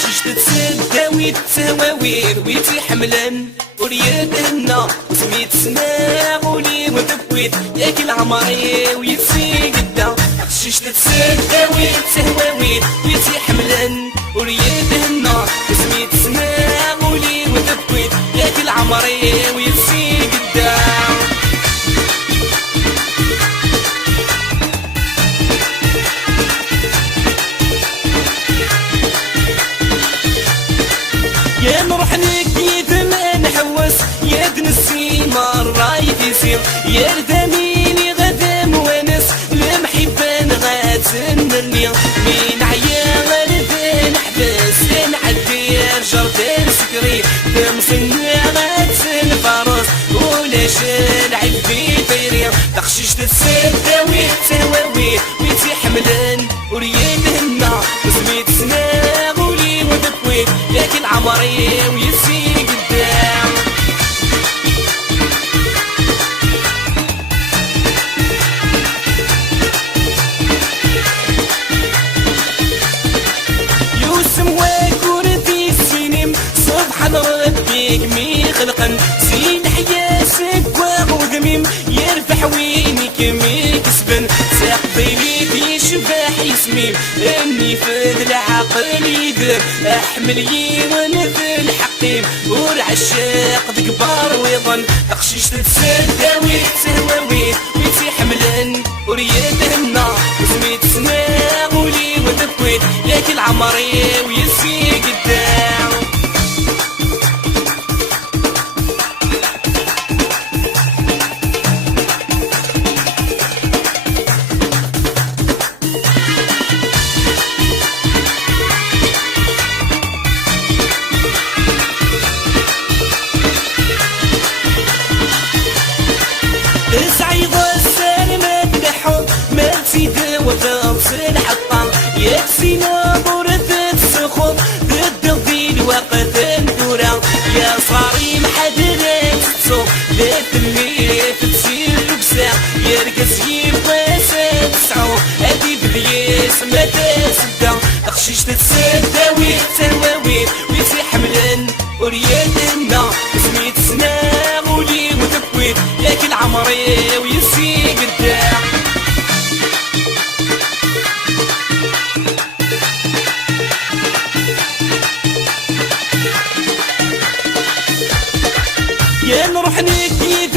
شيش تتسداوي التواوير ويتي حملان وريادنا وسميت سناغولي وتبويت ياك العمري ويتسي قدا. شيش تتسداوي التواوير ويتي حملان وريادنا وسميت سناغولي وتبويت ياك العمري ويتسي قدا. يا نروح نكيد ما نحوس يا دنسي مرة يديسير يا رداميني غدا موانس المحبان غاتنرني مين عيا غردا نحبس نعدي جردان سكري تمصني غاتنفرس ولا شنعب في طيري تخشيش تتسداوي تواوي ويتي حملان وريادنا وسميت سناغولي ودبويت ياك العمري ويسي قدام. يوسم وكردي السينم سبحان ربك مي خلقن زين حياسك وغميم يرفع وينك مي كسبن ساقبيلي في شباح يسميم اني في العقل يدر احمل يمن في الحقيم ورعشاق كبار ويظن تخشيش تتسداوي تهواوي ويتي حملان وريادنا وسميت سناغولي ودبويت ياك العمري ويسي قدام. سعيد السلمة الحب ما تزيد وتغسل حطام يكسينا برد السخط ضد الضيل وقت الدورة يا صاري محددة تتصوف ذات اللي تسير بساع يرقص يبغى تسعو هادي بليس ما تسدا تخشيش تتسداوي تواوي ويتي حملان وريادنا سميت سناغولي وتبويت ياك العمري ويسي قدام. يا نروح نكيد